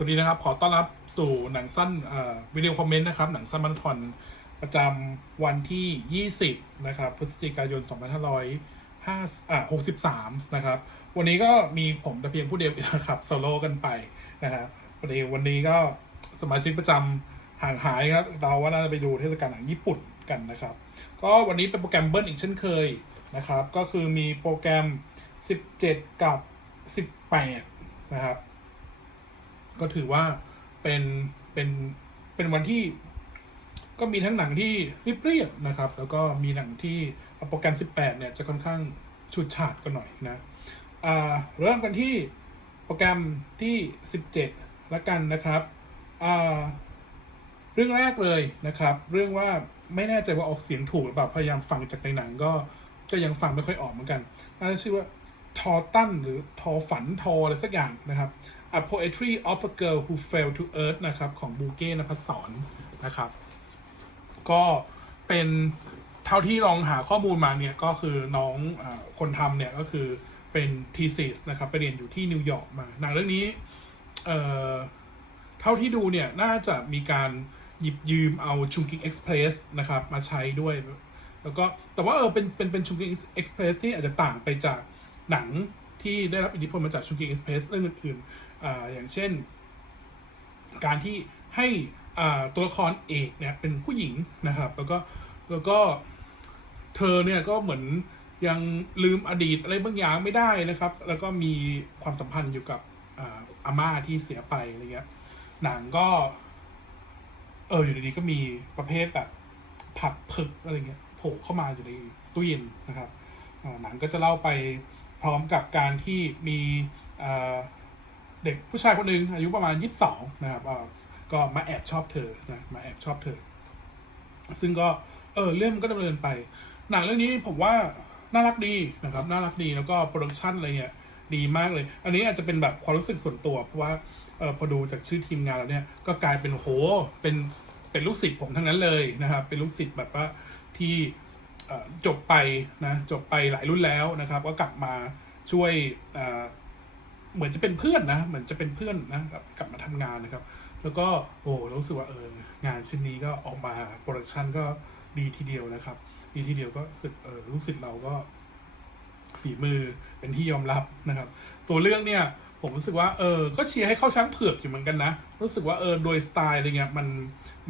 สวัสดีนะครับ ขอต้อนรับสู่หนังสั้นวิดีโอคอมเมนต์นะครับ หนังสั้นมันทอนประจำวันที่ 20 นะครับพฤศจิกายน 2505อ่า63 นะครับ วันนี้ก็มีผมแต่เพียงผู้เดียวนะครับโซโล่กันไปนะฮะวันนี้วันนี้ก็สมาชิกประจำห่างหายครับ เราว่าน่าจะไปดูเทศกาลหนังญี่ปุ่นกันนะครับ ก็วันนี้เป็นโปรแกรมเบิ้ลอีกเช่นเคยนะครับ ก็คือมีโปรแกรม 17 กับ 18 นะครับ ก็ถือว่าเป็นเป็นเป็นวันที่ ก็มีทั้งหนังที่รีบเรียบนะครับ แล้วก็มีหนังที่โปรแกรม 18 เนี่ยจะค่อนข้างชุดฉาดกันหน่อยนะเริ่มกันที่โปรแกรมที่ 17ละกันนะครับเรื่องแรกเลยนะครับ เรื่องว่าไม่แน่ใจว่าออกเสียงถูกหรือเปล่าพยายามฟังจากในหนังก็ก็ยังฟังไม่ค่อยออกเหมือนกันน่าจะชื่อว่าทอตั้นหรือทอฝันทออะไรสักอย่างนะครับ A Poetry of a Girl Who Fell to Earth นะครับของบูเก้นภัสสอนะครับ ก็เป็นเท่าที่ลองหาข้อมูลมาเนี่ยก็คือน้องอคนทำเนี่ยก็คือเป็นทีซิสนะครับไปเรียนอยู่ที่นิวยอร์กมาหนังเรื่องนี้เอ่อเท่าที่ดูเนี่ยน่าจะมีการหยิบยืมเอาชุงกิ n เอ็กซ์เพรสนะครับมาใช้ด้วย แล้วก็แต่ว่าเออเป็นเป็นเป็นชุงกิ n เอ็กซ์เพรสที่อาจจะต่างไปจากหนังที่ได้รับอิทธิพลมาจากชุงกิ n เอ็กซ์เพรสเรื่องอื่นๆ อย่างเช่น การที่ให้ตัวละครเอกเนี่ยเป็นผู้หญิงนะครับ แล้วก็แล้วก็เธอเนี่ยก็เหมือนยังลืมอดีตอะไรบางอย่างไม่ได้นะครับ แล้วก็มีความสัมพันธ์อยู่กับอาม่าที่เสียไปอะไรเงี้ยหนังก็ เอออยู่ดีๆก็มีประเภทแบบผักผึกอะไรเงี้ยโผล่เข้ามาอยู่ในตู้เย็นนะครับหนังก็จะเล่าไปพร้อมกับการที่มีอ เด็กผู้ชายคนหนึ่งอายุประมาณ 22 นะครับก็มาแอบชอบเธอนะมาแอบชอบเธอ ซึ่งก็เออเรื่องมันก็ดำเนินไป หนังเรื่องนี้ผมว่าน่ารักดีนะครับน่ารักดีแล้วก็โปรดักชันอะไรเนี่ยดีมากเลย อันนี้อาจจะเป็นแบบความรู้สึกส่วนตัว เพราะว่าเออพอดูจากชื่อทีมงานแล้วเนี่ยก็กลายเป็นโหเป็นเป็นลูกศิษย์ผมทั้งนั้นเลยนะครับ เป็นลูกศิษย์แบบว่าที่จบไปนะจบไปหลายรุ่นแล้วนะครับ ก็กลับมาช่วย เหมือนจะเป็นเพื่อนนะ เหมือนจะเป็นเพื่อนนะกลับกลับมาทำงานนะครับ แล้วก็โอ้รู้สึกว่าเอองานชิ้นนี้ก็ออกมาโปรดักชันก็ดีทีเดียวนะครับดีทีเดียวก็สึกเออลูกศิษย์เราก็ ฝีมือเป็นที่ยอมรับนะครับ ตัวเรื่องเนี่ยผมรู้สึกว่าเออ ก็เชียร์ให้เข้าช้างเผือกอยู่เหมือนกันนะ รู้สึกว่าเออโดยสไตล์อะไรเงี้ยมัน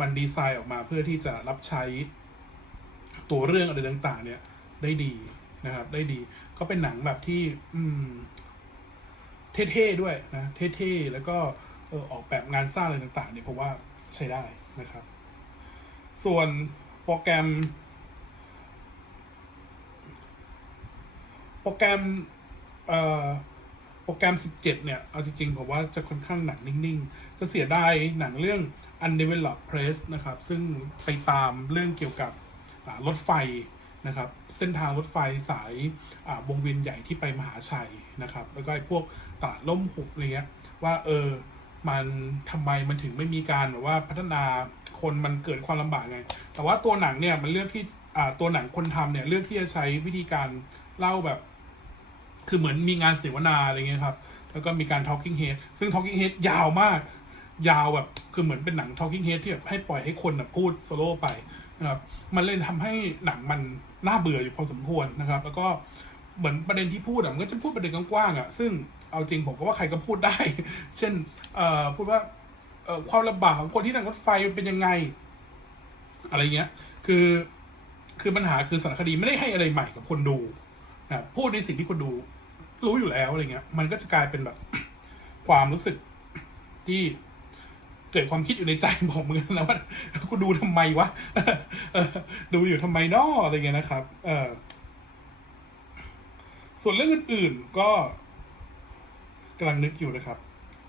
มันดีไซน์ออกมาเพื่อที่จะรับใช้ ตัวเรื่องอะไรต่าง ๆ เนี่ยได้ดีนะครับ ได้ดีก็เป็นหนังแบบที่ อืม เท่ๆด้วยนะ เท่ๆ แล้วก็เออกแบบงานสร้างอะไรต่างๆเนี่ยผมว่าใช้ได้นะครับ ส่วนโปรแกรม โปรแกรมเอ่อโปรแกรม 17 เนี่ย เอาจริงๆ ผมว่าจะค่อนข้างหนักนิ่งๆ จะเสียดายหนังเรื่อง Undeveloped Press นะครับ ซึ่งไปตามเรื่องเกี่ยวกับรถไฟ นะครับเส้นทางรถไฟสายวงเวียนใหญ่ที่ไปมหาชัยนะครับ แล้วก็ไอ้พวกตลาดล่มหุบอะไรเงี้ยว่าเออมันทำไมมันถึงไม่มีการแบบว่าพัฒนาคนมันเกิดความลำบากไง แต่ว่าตัวหนังเนี่ยมันเลือกที่ตัวหนังคนทำเนี่ยเลือกที่จะใช้วิธีการเล่าแบบ คือเหมือนมีงานเสวนาอะไรเงี้ยครับ แล้วก็มีการ talking head ซึ่ง talking head ยาวมาก ยาวแบบคือเหมือนเป็นหนัง talking head ที่แบบให้ปล่อยให้คนนะพูดโซโล่ไปนะครับ มันเลยทำให้หนังมัน น่าเบื่ออยู่พอสมควรนะครับ แล้วก็เหมือนประเด็นที่พูดอะมันก็จะพูดประเด็นกว้างๆอะซึ่งเอาจริงผมก็ว่าใครก็พูดได้ เช่นเอ่อพูดว่าเอ่อความลำบากของคนที่นั่งรถไฟเป็นยังไง อะไรเงี้ย คือคือปัญหาคือสารคดีไม่ได้ให้อะไรใหม่กับคนดูนะพูดในสิ่งที่คนดูรู้อยู่แล้วอะไรเงี้ย มันก็จะกลายเป็นแบบความรู้สึกที่ เกิดความคิดอยู่ในใจผมเหมือนกันนะว่ากูดูทำไมวะดูอยู่ทำไมนออะไรเงี้ยนะครับ เออส่วนเรื่องอื่นๆก็กำลังนึกอยู่นะครับ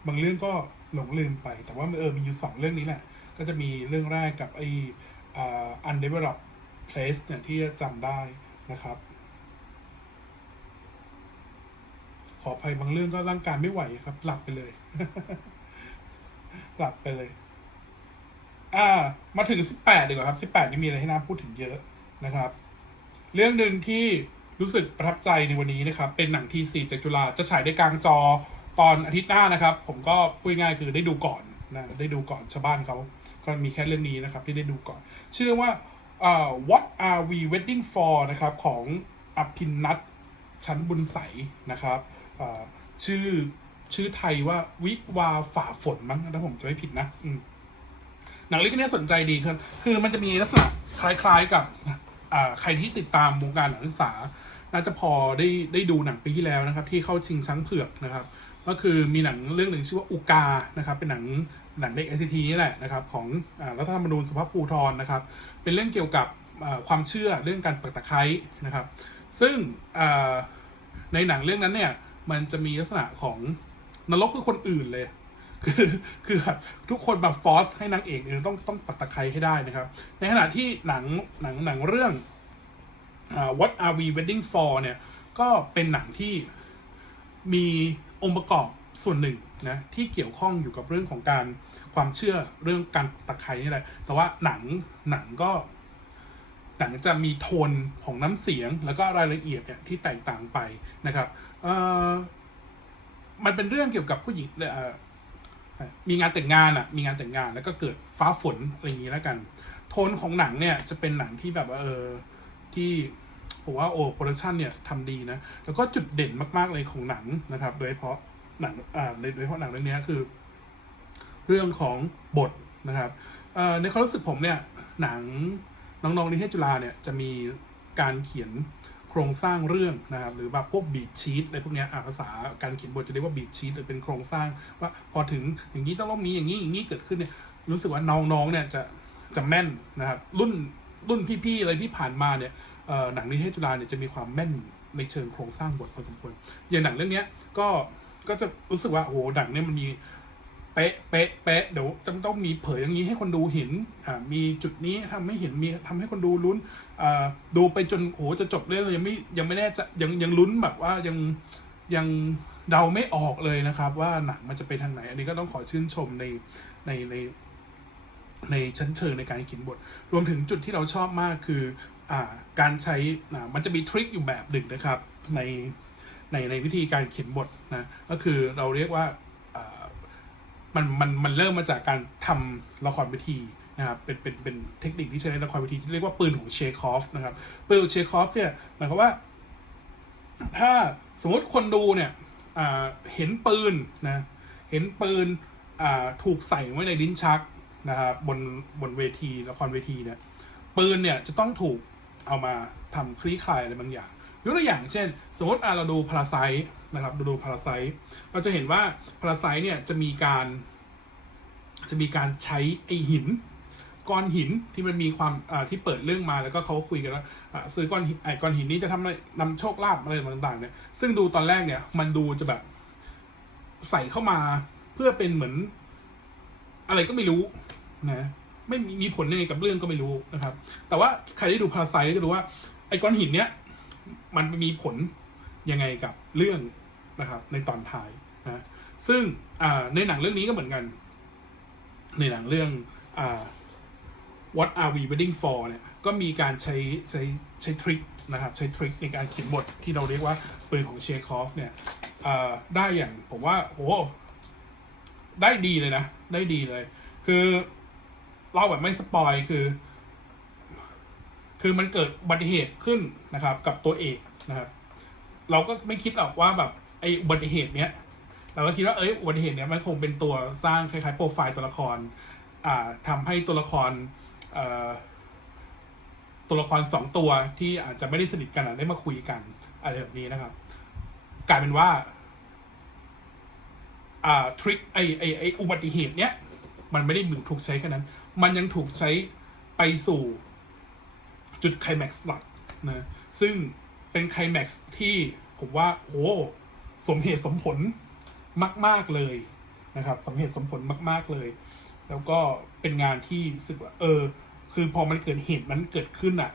บางเรื่องก็หลงลืมไป แต่ว่าเออมีอยู่สองเรื่องนี้แหละ ก็จะมีเรื่องแรกกับไออ่า undeveloped place เนี่ยที่จำได้นะครับ ขออภัยบางเรื่องก็ร่างกายไม่ไหวครับ หลับไปเลย หลับไปเลย อ่า มาถึงสิบแปดดีกว่าครับสิบแปดนี่มีอะไรให้น่าพูดถึงเยอะนะครับ เรื่องหนึ่งที่รู้สึกประทับใจในวันนี้นะครับ เป็นหนังทีสี่จากจุฬาจะฉายในกลางจอตอนอาทิตย์หน้านะครับ ผมก็พูดง่ายคือได้ดูก่อนนะได้ดูก่อนชาวบ้านเขาก็มีแค่เรื่องนี้นะครับ ที่ได้ดูก่อน ชื่อเรื่องว่าเอ่อ what are we waiting for นะครับ ของอภินนัทชั้นบุญใสนะครับชื่อ ชื่อไทยว่าวิวาฝ่าฝนมั้งถ้าผมจะไม่ผิดนะอืมหนังเรื่องนี้สนใจดีครับ คือมันจะมีลักษณะคล้ายๆกับใครที่ติดตามวงการหนังศึกษา น่าจะพอได้ได้ดูหนังปีที่แล้วนะครับ ที่เข้าชิงช้างเผือกนะครับ ก็คือมีหนังเรื่องหนึ่งชื่อว่าอุกานะครับ เป็นหนังหนังเด็กไอซีทีนี่แหละนะครับ ของอรัฐธรรมนูญสุภาพภูทรนะครับ เป็นเรื่องเกี่ยวกับความเชื่อเรื่องการปักตะไคร้นะครับ ซึ่งในหนังเรื่องนั้นเนี่ยมันจะมีลักษณะของ นรกคือคนอื่นเลย คือคือแบบทุกคนแบบฟอสให้นางเอกเนี่ยต้องต้องปักตะไคร้ให้ได้นะครับ ในขณะที่หนังหนังหนังเรื่องอ What Are We Waiting For เนี่ย ก็เป็นหนังที่มีองค์ประกอบส่วนหนึ่งนะที่เกี่ยวข้องอยู่กับเรื่องของการความเชื่อเรื่องการตะไคร้นี่แหละ แต่ว่าหนังหนังก็ หนังจะมีโทนของน้ำเสียงแล้วก็รายละเอียดเนี่ยที่แตกต่างไปนะครับ เป็นเรื่องเกี่ยวกับผู้หญิงเอ่อมีงานแต่งงานอะมีงานแต่งงานแล้วก็เกิดฟ้าฝนอะไรอย่างนี้แล้วกัน โทนของหนังเนี่ยจะเป็นหนังที่แบบเออที่ผมว่าโอ้โปรดักชันเนี่ยทำดีนะแล้วก็จุดเด่นมาก ๆเลยของหนังนะครับ โดยเฉพาะหนังอ่าโดยเฉพาะหนังเรื่องนี้คือ เรื่องของบทนะครับเออในความรู้สึกผมเนี่ยหนังน้องๆนิเทศจุฬาเนี่ยจะมีการเขียน โครงสร้างเรื่องนะครับหรือแบบพวกบีทชีตอะไรพวกนี้อะภาษาการเขียนบทจะเรียกว่าบีทชีตหรือเป็นโครงสร้างว่าพอถึงอย่างนี้ต้องมีอย่างนี้อย่างนี้เกิดขึ้นเนี่ยรู้สึกว่าน้องๆเนี่ยจะจะแม่นนะครับรุ่นรุ่นพี่ๆอะไรที่ผ่านมาเนี่ยหนังนิเทศจุฬาเนี่ยจะมีความแม่นในเชิงโครงสร้างบทพอสมควรอย่างหนังเรื่องนี้ก็ก็จะรู้สึกว่าโอ้หนังเนี่ยมันมี ป๊ะเป๊ะเป๊ะเดี๋ยวจะต้องมีเผยอย่างนี้ให้คนดูเห็นอ่ามีจุดนี้ทำให้เห็นมีทำให้คนดูลุ้นอ่าดูไปจนโหจะจบเรื่องเลยยังไม่ยังไม่แน่ใจะยังยังลุ้นแบบว่ายังยังเดาไม่ออกเลยนะครับ ว่าหนังมันจะไปทางไหน อันนี้ก็ต้องขอชื่นชมในในในในชั้นเชิงในการเขียนบท รวมถึงจุดที่เราชอบมากคืออ่าการใช้อ่ามันจะมีทริคอยู่แบบหนึ่งนะครับในในในวิธีการเขียนบทนะก็คือเราเรียกว่า มันมันมันเริ่มมาจากการทำละครเวทีนะครับเป็นเป็นเป็นเทคนิคที่ใช้ในละครเวทีที่เรียกว่าปืนของเชคอฟนะครับปืนของเชคอฟเนี่ยหมายความว่า ถ้าสมมติคนดูเนี่ยเห็นปืนนะเห็นปืนถูกใส่ไว้ในลิ้นชักนะครับบนบนเวทีละครเวทีเนี่ยปืนเนี่ยจะต้องถูกเอามาทำคลี่คลายอะไรบางอย่างยกตัวอย่างเช่น สมมติเราดูพาราไซ นะครับดูดูพาราไซเราจะเห็นว่าพาราไซเนี่ยจะมีการ จะมีการใช้ไอหินก้อนหินที่มันมีความที่เปิดเรื่องมาแล้วก็เขาคุยกันว่าซื้อก้อนหินไอก้อนหินนี้จะทำอะไรนำโชคลาภอะไรต่างๆเนี่ยซึ่งดูตอนแรกเนี่ยมันดูจะแบบใส่เข้ามาเพื่อเป็นเหมือน อะไรก็ไม่รู้นะไม่มีผลยังไงกับเรื่องก็ไม่รู้นะครับ แต่ว่าใครได้ดูพาราไซก็จะรู้ว่าไอ้ก้อนหินเนี้ยมันมีผล ยังไงกับเรื่องนะครับในตอนท้ายนะซึ่งในหนังเรื่องนี้ก็เหมือนกัน ในหนังเรื่องอ What are we waiting for เนี่ยก็มีการใช้ใช้ใช้ทริคนะครับใช้ทริคในการเขียนบทที่เราเรียกว่าปืนของเชคอฟเนี่ยได้อย่างผมว่าโหได้ดีเลยนะ ได้ดีเลย คือเล่าแบบไม่สปอยคือ คือมันเกิดอุบัติเหตุขึ้นนะครับ กับตัวเอกนะครับ เราก็ไม่คิดหรอกว่าแบบไอ้อุบัติเหตุเนี้ยเราก็คิดว่าเอ้ยอุบัติเหตุเนี้ยมันคงเป็นตัวสร้างคล้ายๆโปรไฟล์ตัวละครอ่าทำให้ตัวละครเอ่อตัวละครสองตัวที่อาจจะไม่ได้สนิทกันได้มาคุยกันอะไรแบบนี้นะครับ กลายเป็นว่าอ่าทริคไอไอไออุบัติเหตุเนี้ยมันไม่ได้ถูกใช้แค่นั้น มันยังถูกใช้ไปสู่จุดไคลแม็กซ์หลักนะซึ่ง เป็นไคลแม็กซ์ที่ผมว่าโอ้สมเหตุสมผลมาก ๆ เลยนะครับ สมเหตุสมผลมาก ๆ เลย แล้วก็เป็นงานที่รู้สึกว่า เออ คือพอมันเกิดเหตุนั้นเกิดขึ้นอะ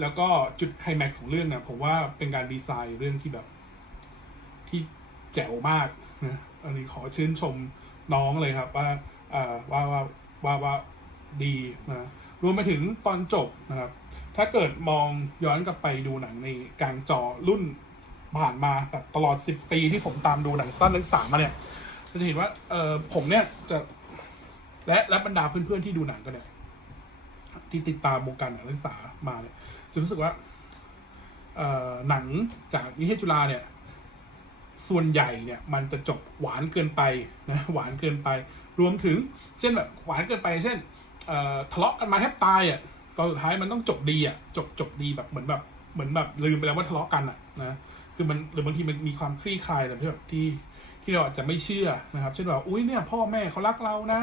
แล้วก็จุดไคลแม็กซ์ของเรื่องเนี่ยผมว่าเป็นการดีไซน์เรื่องที่แบบ ที่แจ๋วมากนะอันนี้ขอชื่นชมน้องเลยครับว่าอ่อว่าว่าว่าว่าดีนะ รวมไปถึงตอนจบนะครับ ถ้าเกิดมองย้อนกลับไปดูหนังในกลางจอรุ่นผ่านมาแบบตลอดสิบปีที่ผมตามดูหนังสั้นนักศึกษามาเนี่ยจะเห็นว่าเออผมเนี่ยจะและและบรรดาเพื่อนๆที่ดูหนังกันเนี่ยที่ติดตามวงการหนังนักศึกษามาเนี่ยจะรู้สึกว่าเออหนังจากนิเทศจุฬาเนี่ย ส่วนใหญ่เนี่ยมันจะจบหวานเกินไปนะหวานเกินไป รวมถึงเช่นแบบหวานเกินไป เช่น ทะเลาะกันมาแทบตายอะตอนสุดท้ายมันต้องจบดีอะจบจบดีแบบเหมือนแบบเหมือนแบบลืมไปแล้วว่าทะเลาะกันอะนะคือมันหรือบางทีมันมีความคลี่คลายอะไรที่แบบที่ที่เราอาจจะไม่เชื่อนะครับเช่นแบบอุ้ยเนี่ยพ่อแม่เขารักเรานะ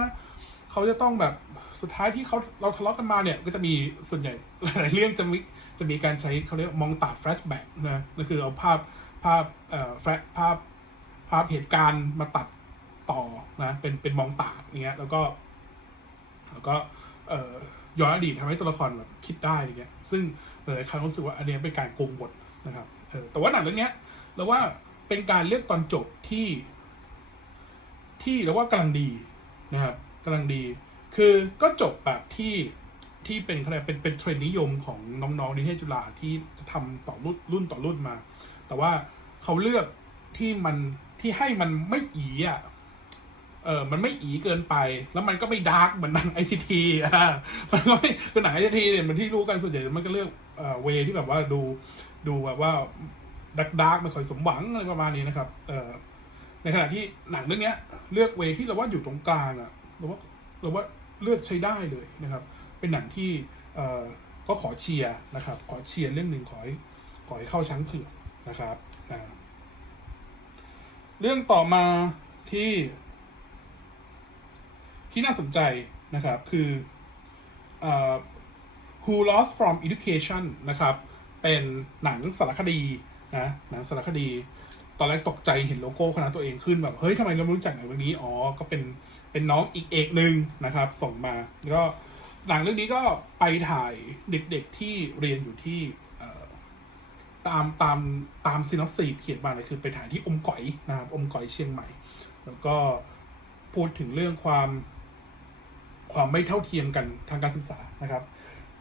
เขาจะต้องแบบสุดท้ายที่เขาเราทะเลาะกันมาเนี่ยก็จะมีส่วนใหญ่หลายเรื่องจะมีจะมีการใช้เขาเรียกมองตัดแฟลชแบ็กนะนั่นคือเอาภาพภาพเอ่อแฟลชภาพภาพเหตุการณ์มาตัดต่อนะเป็นเป็นมองตาเงี้ยแล้วก็ แล้วก็ย้อนอดีตทำให้ตัวละครแบบคิดได้อย่างเงี้ยซึ่งหลายๆครั้งรู้สึกว่าอันนี้เป็นการโกงบทนะครับแต่ว่าหนังเรื่องนี้เราว่าเป็นการเลือกตอนจบที่ ที่เราว่ากำลังดีนะครับกำลังดี คือก็จบแบบที่ที่เป็นคะแนนเป็นเป็นเทรนนิยมของน้องๆนิเทศจุฬาที่จะทำต่อรุ่นรุ่นต่อรุ่นมา แต่ว่าเขาเลือกที่มันที่ให้มันไม่อีอะ เออมันไม่อีเกินไป แล้วมันก็ไม่ดาร์กเหมือนหนังไอซีทีอะมันก็ไม่คือหนังไอซีทีเนี่ยมันที่รู้กันส่วนใหญ่มันก็เลือกเอ่อเวที่แบบว่าดูดูแบบว่าดักดาร์กไม่ค่อยสมหวังอะไรประมาณนี้นะครับเอ่อในขณะที่หนังเรื่องเนี้ยเลือกเวที่เราว่าอยู่ตรงกลางอะเราว่าเราว่าเลือกใช้ได้เลยนะครับ เป็นหนังที่เอ่อก็ขอเชียร์นะครับ ขอเชียร์เรื่องหนึ่งขอให้ขอให้เข้าช้างเผือกนะครับอ่าเรื่องต่อมาที่ ที่น่าสนใจนะครับ คือ Who Lost from Education นะครับ เป็นหนังสารคดีนะหนังสารคดี ตอนแรกตกใจเห็นโลโก้คณะตัวเองขึ้นแบบ เฮ้ยทำไมเราไม่รู้จักหนังเรื่องนี้ อ๋อ ก็เป็นเป็นน้องอีกเอกหนึ่งนะครับ ส่งมาแล้วก็หนังเรื่องนี้ก็ไปถ่ายเด็กๆที่เรียนอยู่ที่ตามตามตามซีนอปซีเขียนมาเลยคือไปถ่ายที่อมก๋อยนะครับอมก๋อยเชียงใหม่ แล้วก็พูดถึงเรื่องความ ความไม่เท่าเทียมกันทางการศึกษานะครับ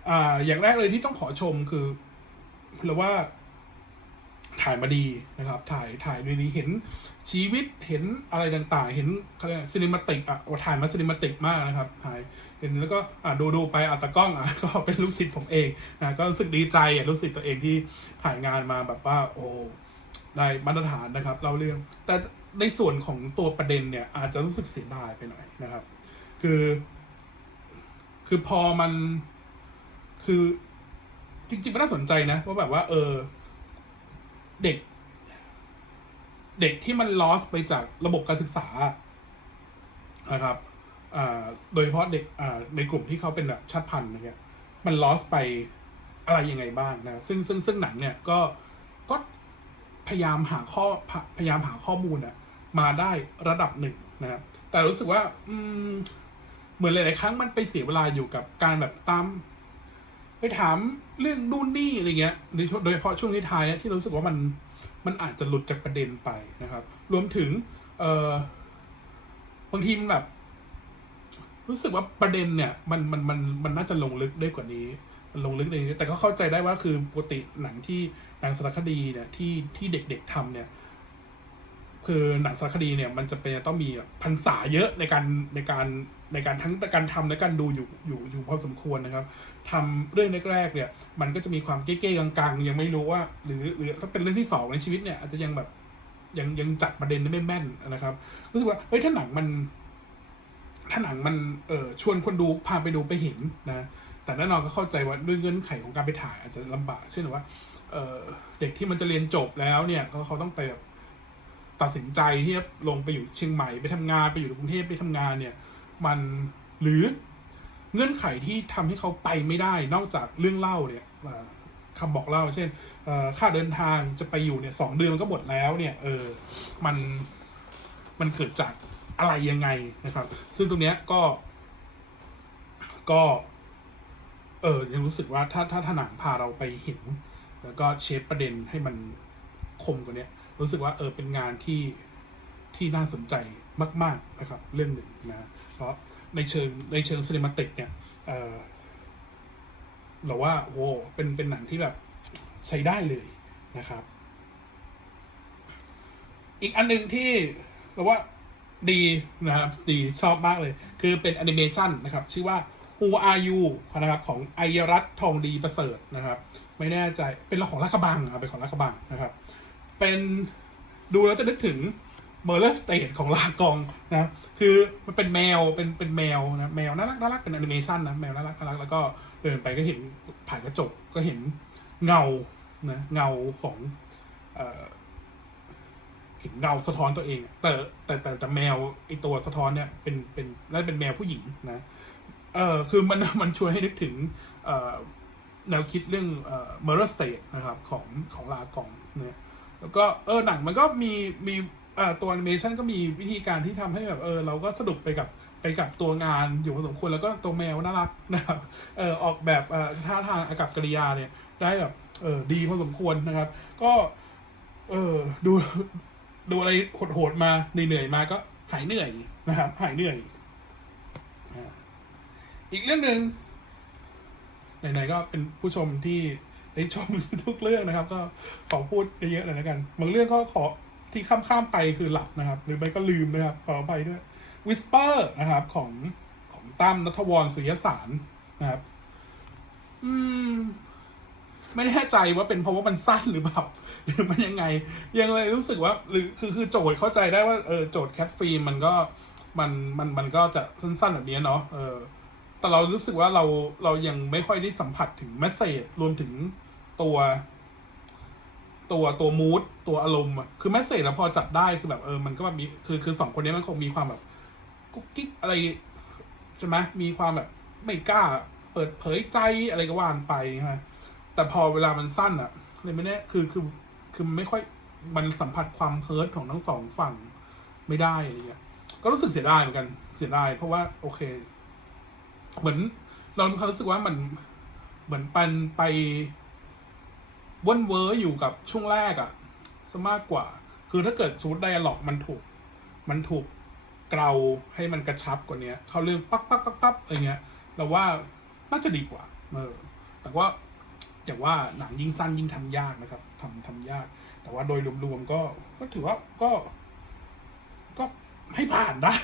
ออย่างแรกเลยที่ต้องขอชมคือเราว่าถ่ายมาดีนะครับ ถ่ายถ่ายดีดีเห็นชีวิตเห็นอะไรต่างๆ เห็นเขาเรียกซีนิมาติกอะว่าถ่ายมาซีนิมาติกมากนะครับถ่ายเห็นแล้วก็อ่าดูดูไปอะตกล้องอะก็เป็นลูกศิษย์ผมเองนะก็รู้สึกดีใจอะลูกศิษย์ตัวเองที่ถ่ายงานมาแบบว่าโอ้ได้มาตรฐานนะครับเล่าเรื่อง แต่ในส่วนของตัวประเด็นเนี่ยอาจจะรู้สึกเสียดายไปหน่อยนะครับ คือ คือพอมันคือจริงๆมันน่าสนใจนะว่าแบบว่า เออ เด็ก เด็กที่มัน lost ไปจากระบบการศึกษานะครับโดยเฉพาะเด็กในกลุ่มที่เขาเป็นแบบชาติพันธุ์อะไรเงี้ยมัน lost ไปอะไรยังไงบ้างนะซึ่งซึ่งซึ่งหนังเนี่ยก็ก็พยายามหาข้อพะพยายามหาข้อมูลอะมาได้ระดับหนึ่งนะครับแต่รู้สึกว่า อืม เหมือนหลาย ๆ ครั้งมันไปเสียเวลาอยู่กับการแบบตาม ไปถามเรื่องนู่นนี่อะไรเงี้ยโดยเฉพาะโดยเฉพาะช่วงท้ายอะที่รู้สึกว่ามันมันอาจจะหลุดจากประเด็นไปนะครับ รวมถึง เออบางทีมันแบบ รู้สึกว่าประเด็นเนี่ย มันมันมันมันน่าจะลงลึกได้กว่านี้ มันลงลึกในนี้แต่ก็เข้าใจได้ว่าคือปกติหนังที่หนังสารคดีเนี่ยที่ที่เด็ก ๆทำเนี่ยคือหนังสารคดีเนี่ยมันจะเป็นต้องมีพรรษาเยอะในการในการ ในการทั้งการทำและการดูอยู่อยู่อยู่พอสมควรนะครับทำเรื่องแรกๆเนี่ยมันก็จะมีความเก้ๆกังๆ ยังไม่รู้ว่า หรือหรือสักเป็นเรื่องที่สองในชีวิตเนี่ยอาจจะยังแบบยังยังจัดประเด็นได้ไม่แม่นนะครับรู้สึกว่าเฮ้ยถ้าหนังมันถ้าหนังมันเออชวนคนดูพาไปดูไปเห็นนะ แต่แน่นอนก็เข้าใจว่าด้วยเงื่อนไขของการไปถ่ายอาจจะลำบากเช่นว่าเออเด็กที่มันจะเรียนจบแล้วเนี่ยเขาเขาต้องไปแบบตัดสินใจที่จะลงไปอยู่เชียงใหม่ไปทำงานไปอยู่ในกรุงเทพไปทำงานเนี่ย มันหรือเงื่อนไขที่ทำให้เขาไปไม่ได้ นอกจากเรื่องเล่าเนี่ยอ่าคำบอกเล่า เช่นค่าเดินทางจะไปอยู่เนี่ยสองเดือนก็หมดแล้วเนี่ยเออมันมันเกิดจากอะไรยังไงนะครับ ซึ่งตรงเนี้ยก็ ก็เออยังรู้สึกว่าถ้าถ้าถหนังพาเราไปเห็น แล้วก็เชฟประเด็นให้มันคมกว่านี้รู้สึกว่าเออเป็นงานที่ที่น่าสนใจมาก ๆนะครับ เรื่องหนึ่งนะ เพราะในเชิงในเชิงซีนิมาติกเนี่ยเออเราว่าโอ้เป็นเป็นหนังที่แบบใช้ได้เลยนะครับ อีกอันหนึ่งที่เราว่าดีนะครับ ดีชอบมากเลย คือเป็นแอนิเมชันนะครับ ชื่อว่า Who Are You นะครับของไอยรัตทองดีประเสริฐนะครับ ไม่แน่ใจเป็นของลักกระบังครับเป็นของลักกระบังนะครับ เป็นดูแล้วจะนึกถึง เมอร์เลสเตดของลากองนะคือมันเป็นแมวเป็นเป็นแมวนะแมวน่ารักน่ารักเป็นแอนิเมชันนะแมวน่ารักน่ารักแล้วก็เดินไปก็เห็นผ่านกระจกก็เห็นเงานะเงาของเอ่อเห็นเงาสะท้อนตัวเอง แต่แต่แต่แต่แมวไอตัวสะท้อนเนี่ยเป็นเป็นน่าจะเป็นแมวผู้หญิงนะเออคือมันมันชวนให้นึกถึงเอ่อแนวคิดเรื่องเอ่อ Mirror State นะครับของของลากองเนี่ยแล้วก็เออหนังมันก็มีมี ตัวแอนิเมชันก็มีวิธีการที่ทำให้แบบเออเราก็สนุกไปกับไปกับตัวงานอยู่พอสมควรแล้วก็ตัวแมวน่ารักนะครับเออออกแบบเอ่อท่าทางอากับกริยาเนี่ยได้แบบเออดีพอสมควรนะครับ ก็เออดูดูอะไรโหดๆมาเหนื่อยๆมาก็หายเหนื่อยนะครับ หายเหนื่อยอ่าอีกเรื่องหนึ่งไหนๆก็เป็นผู้ชมที่ได้ชมทุกเรื่องนะครับ ก็ขอพูดเยอะๆหน่อยแล้วกัน บางเรื่องก็ขอ ที่ข้ามๆไปคือหลับนะครับ หรือไม่ก็ลืมนะครับ ขออภัยด้วย Whisper นะครับ ของของตั้มนัทวรสุริยสารนะครับ อืม ไม่แน่ใจว่าเป็นเพราะว่ามันสั้นหรือเปล่า หรือมันยังไง ยังเลยรู้สึกว่า หรือคือคือโจทย์เข้าใจได้ว่าเออโจทย์แคทฟิล์มมันก็มันมันมันก็จะสั้นๆแบบนี้เนาะเออแต่เรารู้สึกว่าเราเรายังไม่ค่อยได้สัมผัสถึงแมสเซจรวมถึงตัว ตัวตัวมูดตัวอารมณ์อะคือแมสเซจเราพอจับได้คือแบบเออมันก็แบบมีคือคือสองคนนี้มันคงมีความแบบกุ๊กกิ๊กอะไรใช่ไหมมีความแบบไม่กล้าเปิดเผยใจอะไรก็ว่านไปใช่ไหมแต่พอเวลามันสั้นอะเลยไม่แน่คือคือคือไม่ค่อยมันสัมผัสความเฮิร์ตของทั้งสองฝั่งไม่ได้อะไรเงี้ยก็รู้สึกเสียดายเหมือนกันเสียดายเพราะว่าโอเค เหมือนเรามีความรู้สึกว่ามันเหมือนปันไป วนเวอร์อยู่กับช่วงแรกอะซะมากกว่า คือถ้าเกิดสูตรไดอะล็อกมันถูก มันถูกเกลาให้มันกระชับกว่านี้เข้าเรื่องปั๊บปั๊บปั๊บปั๊บอะไรเงี้ย เราว่าน่าจะดีกว่า เออ แต่ว่าอย่างว่าหนังยิ่งสั้นยิ่งทำยากนะครับทำทำยาก แต่ว่าโดยรวมๆก็ก็ถือว่าก็ ก็ให้ผ่านได้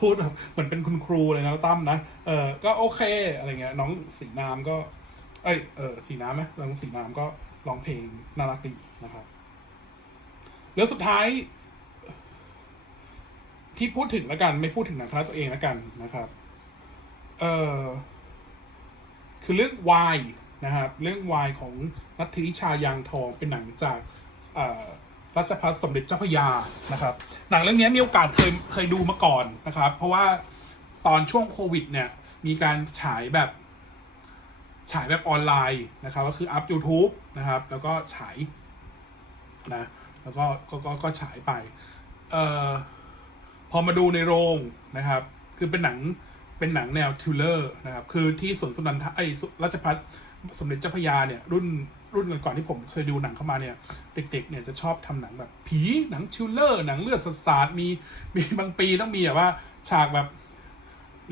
พูดเหมือนเป็นคุณครูเลยนะตั้มนะ เออก็โอเค อะไรเงี้ย น้องสีน้ำก็ เอ้ยเออสีน้ำไหมน้องสีน้ำก็ร้องเพลงน่ารักดีนะครับ แล้วสุดท้าย ที่พูดถึงแล้วกัน ไม่พูดถึงหนังพระตัวเองแล้วกันนะครับ เออคือเรื่องวายนะครับ เรื่องวายของนัทธิชายางทองเป็นหนังจากเอ่อรัชพัฒสมเด็จเจ้าพยานะครับ หนังเรื่องนี้มีโอกาสเคยเคยดูมาก่อนนะครับ เพราะว่าตอนช่วงโควิดเนี่ยมีการฉายแบบ ฉายแบบออนไลน์นะครับก็คืออัพ YouTube นะครับ แล้วก็ฉายนะแล้วก็ก็ก็ก็ฉายไปเอ่อพอมาดูในโรงนะครับ คือเป็นหนังเป็นหนังแนวทิลเลอร์นะครับ คือที่สวนสุนันทไอ้ราชพัฒสมเด็จเจ้าพยาเนี่ยรุ่นรุ่นก่อนๆที่ผมเคยดูหนังเข้ามาเนี่ยเด็ก ๆ เนี่ยจะชอบทำหนังแบบผีหนังทิลเลอร์ หนังเลือดสาดมีมีบางปีต้องมีแบบว่าฉากแบบ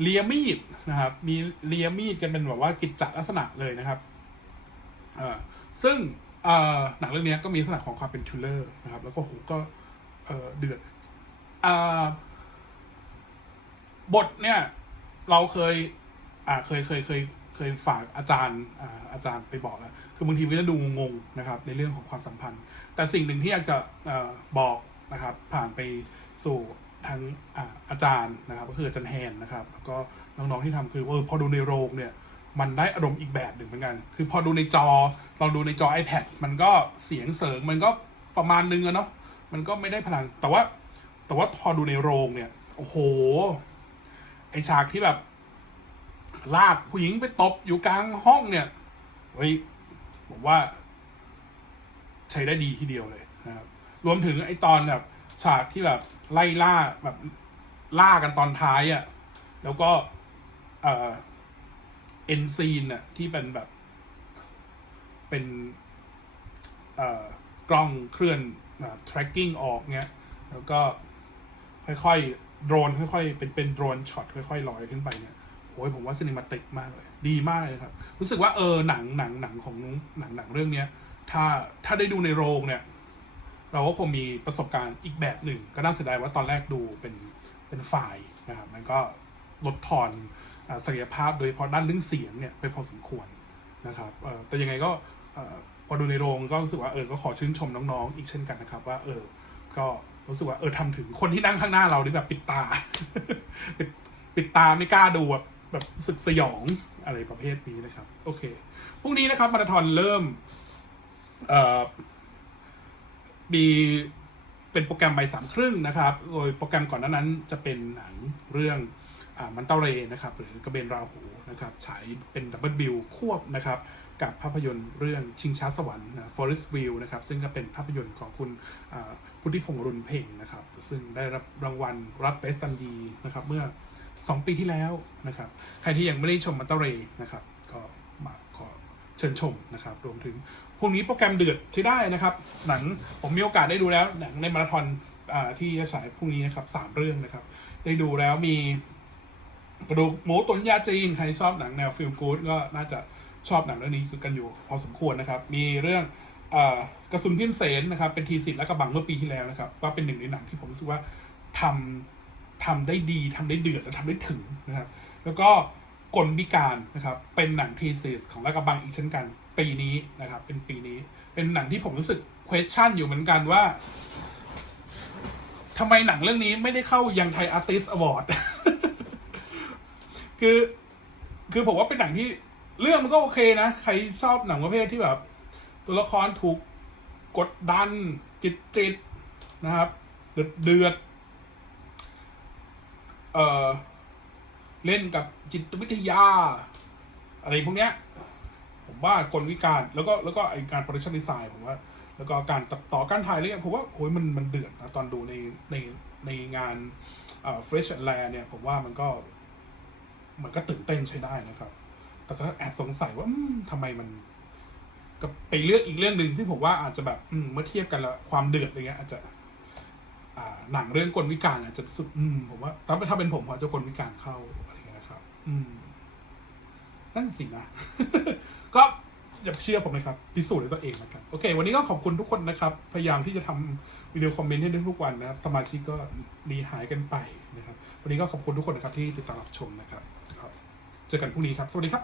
เลียมีดนะครับ มีเลียมีดกันเป็นแบบว่ากิจจลักษณะเลยนะครับซึ่งหนังเรื่องนี้ก็มีลักษณะของความเป็นทิลเลอร์นะครับ แล้วก็โหก็เเดือดบทเนี่ยเราเคยเคยเคยเคยเคยฝากอาจารย์อาอาจารย์ไปบอกแล้ว คือบางทีก็จะดูงงๆนะครับ ในเรื่องของความสัมพันธ์ แต่สิ่งหนึ่งที่อยากจะอบอกนะครับ ผ่านไปสู่ ทางอาอาจารย์นะครับก็คืออาจารย์แฮนนะครับแล้วก็น้องๆที่ทำคือเออพอดูในโรงเนี่ยมันได้อารมณ์อีกแบบหนึ่งเหมือนกัน คือพอดูในจอเราดูในจอ iPad มันก็เสียงเสริงมันก็ประมาณนึงอะเนาะมันก็ไม่ได้พลังแต่ว่า แต่ว่าพอดูในโรงเนี่ยโอ้โหไอฉากที่แบบ ลากผู้หญิงไปตบอยู่กลางห้องเนี่ยเฮ้ยผมว่า ใช้ได้ดีทีเดียวเลยนะครับรวมถึงไอตอนแบบฉากที่แบบ ไล่ล่าแบบล่ากันตอนท้ายอะ่ะ แล้วก็เอ่อเอ็นซีนอะที่เป็นแบบ เป็นเอ่อกล้องเคลื่อน tracking ออกเงี้ย แล้วก็ค่อยๆโดรนค่อยๆ เป็นเป็นโดรนช็อตค่อยๆลอยขึ้นไปเนี่ยโอ้ยผมว่าซีนิมาติกมากเลย ดีมากเลยครับ รู้สึกว่าเออหนังหนังหนังของหนังหนังเรื่องเนี้ย ถ้าถ้าได้ดูในโรงเนี่ย เราก็คงมีประสบการณ์อีกแบบหนึ่ง ก็น่าเสียดายว่าตอนแรกดูเป็นเป็นฝ่ายนะครับมันก็ลดทอนศักยภาพโดยเฉพาะด้านเรื่องเสียงเนี่ยไปพอสมควรนะครับแต่ยังไงก็พอดูในโรงก็รู้สึกว่าเออก็ขอชื่นชมน้องๆ อีกเช่นกันนะครับว่าเออก็รู้สึกว่าเออทำถึงคนที่นั่งข้างหน้าเราที่แบบปิดตา ปิดปิดตาไม่กล้าดูแบบแบบสึกสยองอะไรประเภทนี้นะครับ โอเคพรุ่งนี้นะครับมาราธอนเริ่มเอ่อ มีเป็นโปรแกรมใบสามครึ่งนะครับ โดยโปรแกรมก่อนหน้านั้นจะเป็นหนังเรื่องอมันเตาเรนะครับ หรือกระเบนราหูนะครับฉายเป็นดับเบิลบิลควบนะครับ กับภาพยนตร์เรื่องชิงช้าสวรรค์ Forest View นะครับ ซึ่งก็เป็นภาพยนตร์ของคุณพุทธิพงษ์รุนเพ่งนะครับ ซึ่งได้รับรางวัลรับเบสตันดีนะครับ เมื่อ 2 ปีที่แล้วนะครับ ใครที่ยังไม่ได้ชมมันเตาเรนะครับก็ เชิญชมนะครับ รวมถึงพรุ่งนี้โปรแกรมเดือดใช้ได้นะครับ หนังผมมีโอกาสได้ดูแล้วหนังในมาราธอนอที่จะฉายพรุ่งนี้นะครับสามเรื่องนะครับ ได้ดูแล้วมีกระดูกหมูตุ๋นยาจีนใครชอบหนังแนวฟิลกู๊ดก็น่าจะชอบหนังเรื่องนี้คือกันอยู่พอสมควรนะครับ มีเรื่องอกระสุนพิมเสนนะครับ เป็นทีสิทธ์และกระบังเมื่อปีที่แล้วนะครับว่าเป็นหนึ่งในหนังที่ผมรู้สึกว่าทำทำได้ดีทำได้เดือดและทำได้ถึงนะครับ แล้วก็ กลพิการนะครับ เป็นหนังทีซีสของและกระบังอีกเช่นกัน ปีนี้นะครับ เป็นปีนี้ เป็นหนังที่ผมรู้สึก question อยู่เหมือนกันว่าทำไมหนังเรื่องนี้ไม่ได้เข้ายังไทยอาร์ติสอวอร์ด คือ คือผมว่าเป็นหนังที่เรื่องมันก็โอเคนะ ใครชอบหนังประเภทที่แบบ ตัวละครถูกกดดันจิตจิตนะครับ เดือดเดือดเอ่อ เล่นกับจิตวิทยา อะไรพวกเนี้ย ผมว่ากลวิการแล้วก็แล้วก็ไอการโปรดักชันดีไซน์ผมว่า แล้วก็การตัดต่อการถ่ายอะไรเงี้ยผมว่าโอ้ยมันมันเดือดนะตอนดูในในในงานเอ่อ Fresh and เนี่ย ผมว่ามันก็ มันก็ตื่นเต้นใช้ได้นะครับ แต่ก็แอบสงสัยว่าอืมทำไมมันก็ไปเลือกอีกเรื่องหนึ่งที่ผมว่าอาจจะแบบอืมเมื่อเทียบกันแล้วความเดือดอะไรเงี้ยอาจจะหนังเรื่องกลวิการอาจจะรู้สึกผมว่าถ้าถ้าเป็นผมผมอจะกลวิการเข้า นั่นสินะ ก็อย่าเชื่อผมเลยครับ พิสูจน์ด้วยตัวเองแล้วกันโอเค วันนี้ก็ขอบคุณทุกคนนะครับ พยายามที่จะทำวิดีโอคอมเมนต์ให้ได้ทุกวันนะครับ สมาชิกก็ดีหายกันไปนะครับ วันนี้ก็ขอบคุณทุกคนนะครับที่ติดตามรับชมนะครับ เจอกันพรุ่งนี้ครับ สวัสดีครับ